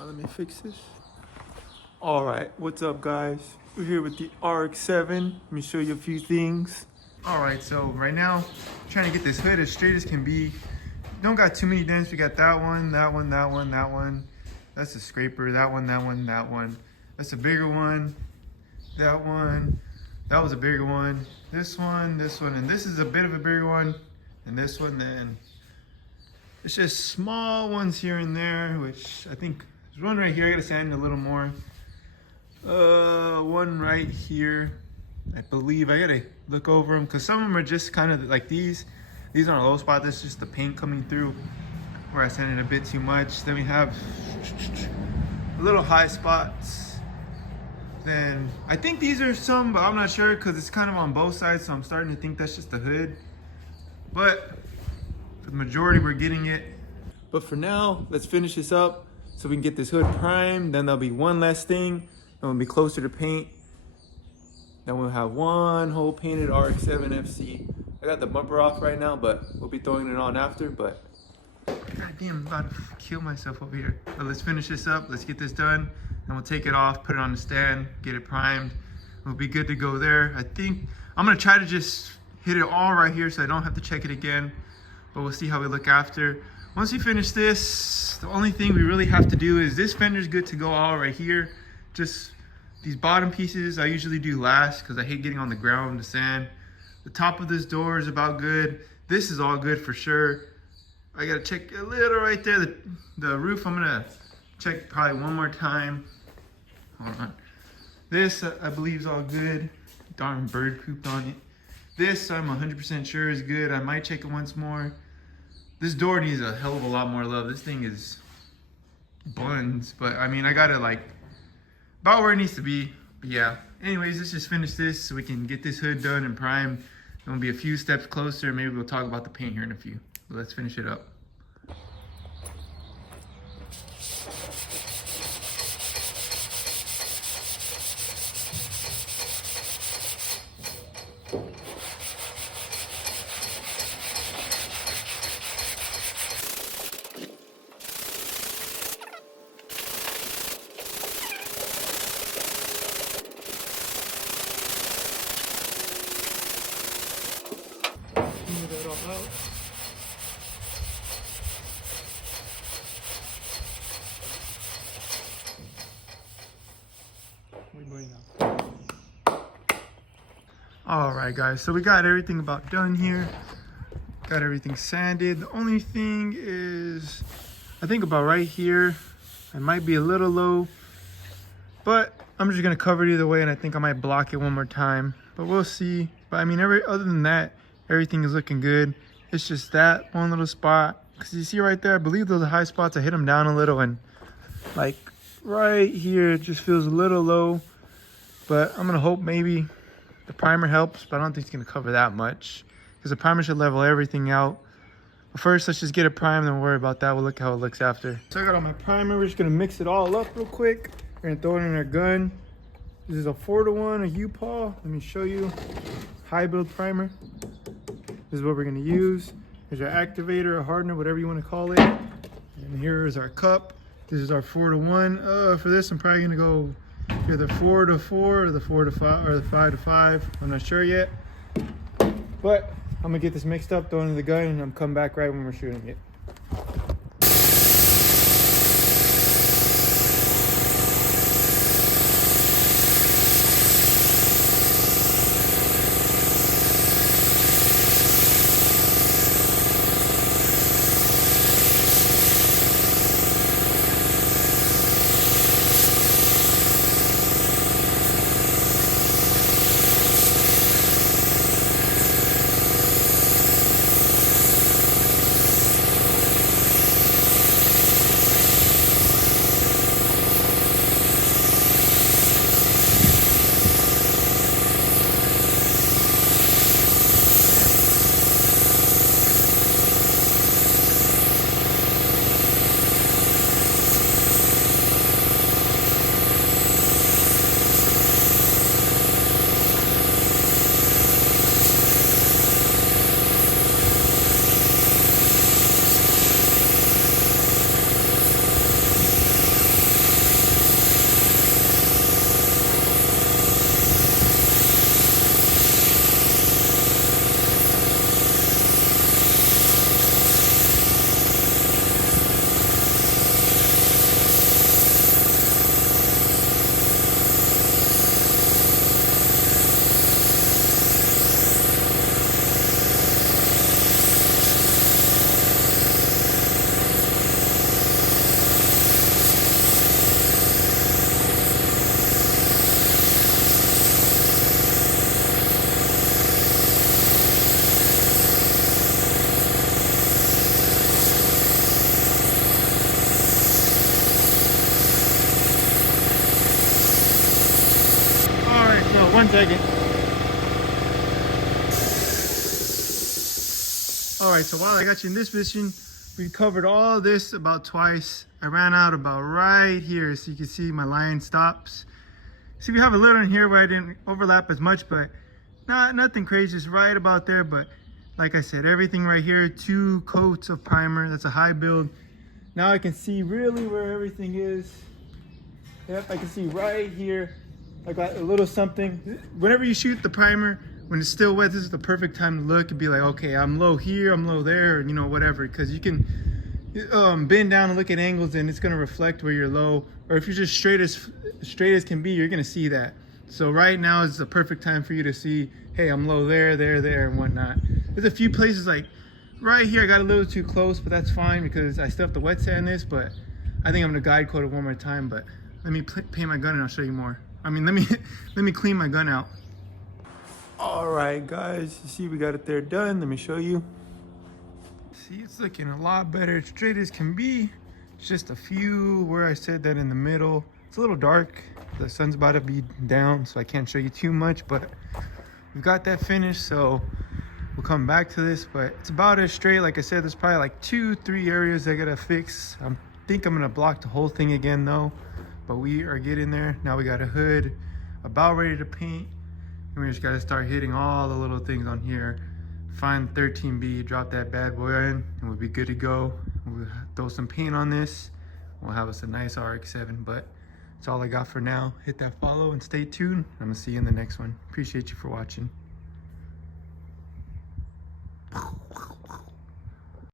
Let me fix this. All right, what's up, guys? We're here with the RX7. Let me show you a few things. All right, so right now, I'm trying to get this hood as straight as can be. Don't got too many dents. We got that one, that one, that one, that one. That's a scraper. That one, that one, that one. That's a bigger one. That one. That was a bigger one. This one, and this is a bit of a bigger one. And this one, then it's just small ones here and there, which I think there's one right here. I gotta sand a little more. One right here. I believe I gotta look over them because some of them are just kind of like these. These aren't low spot. That's just the paint coming through where I sanded a bit too much. Then we have a little high spots. Then I think these are some, but I'm not sure because it's kind of on both sides. So I'm starting to think that's just the hood. But for the majority, we're getting it. But for now, let's finish this up so we can get this hood primed. Then there'll be one last thing. Then we'll be closer to paint. Then we'll have one whole painted RX7 FC. I got the bumper off right now, but we'll be throwing it on after. But goddamn, I'm about to kill myself over here. But let's finish this up. Let's get this done. And we'll take it off, put it on the stand, get it primed. We'll be good to go there. I think I'm gonna try to just hit it all right here so I don't have to check it again. But we'll see how we look after. Once we finish this, the only thing we really have to do is this fender's good to go all right here. Just these bottom pieces I usually do last because I hate getting on the ground to sand. The top of this door is about good. This is all good for sure. I gotta check a little right there. The roof, I'm gonna check probably one more time. Hold on. This, I believe, is all good. Darn bird pooped on it. This, I'm 100% sure is good. I might check it once more. This door needs a hell of a lot more love. This thing is buns, but I mean, I got it like about where it needs to be. But yeah, anyways, let's just finish this so we can get this hood done and primed. Then we'll be a few steps closer. Maybe we'll talk about the paint here in a few. But let's finish it up. Move that all out. All right, guys, so we got everything about done here. Got everything sanded. The only thing is, I think about right here, I might be a little low, but I'm just gonna cover it either way, and I think I might block it one more time, but we'll see. But I mean, other than that, everything is looking good. It's just that one little spot, because you see right there, I believe those are high spots. I hit them down a little, and like right here, it just feels a little low, but I'm gonna hope maybe the primer helps, but I don't think it's gonna cover that much because the primer should level everything out. But first, let's just get it primed and worry about that. We'll look how it looks after. So I got all my primer. We're just gonna mix it all up real quick. We're gonna throw it in our gun. This is a 4-to-1, a U-Paw. Let me show you. High build primer. This is what we're gonna use. Here's our activator, a hardener, whatever you wanna call it. And here is our cup. This is our 4-to-1. For this, I'm probably gonna go either 4-to-4 or the 4-to-5 or the 5-to-5. I'm not sure yet. But I'm gonna get this mixed up, throw it in the gun, and I'm coming back right when we're shooting it. 1 second. All right, so while I got you in this position, we covered all this about twice. I ran out about right here, so you can see my line stops. See, we have a little in here where I didn't overlap as much, but nothing crazy, just right about there. But like I said, everything right here, 2 coats of primer. That's a high build. Now I can see really where everything is. Yep, I can see right here. I got a little something. Whenever you shoot the primer, when it's still wet, this is the perfect time to look and be like, okay, I'm low here, I'm low there, you know, whatever. Because you can bend down and look at angles, and it's gonna reflect where you're low. Or if you're just straight as can be, you're gonna see that. So right now is the perfect time for you to see, hey, I'm low there, there, and whatnot. There's a few places like right here, I got a little too close, but that's fine because I still have to wet sand this. But I think I'm gonna guide coat it one more time. But let me paint my gun and I'll show you more. I mean, let me clean my gun out. All right, guys, you see we got it there done. Let me show you. See, it's looking a lot better, straight as can be. It's just a few where I said that in the middle. It's a little dark. The sun's about to be down, so I can't show you too much, but we've got that finished, so we'll come back to this. But it's about as straight. Like I said, there's probably like 2-3 areas I gotta fix. I think I'm gonna block the whole thing again though, but we are getting there. Now we got a hood about ready to paint, and we just gotta start hitting all the little things on here. Find 13B, drop that bad boy in, and we'll be good to go. We'll throw some paint on this. We'll have us a nice RX7, but that's all I got for now. Hit that follow and stay tuned. I'm gonna see you in the next one. Appreciate you for watching.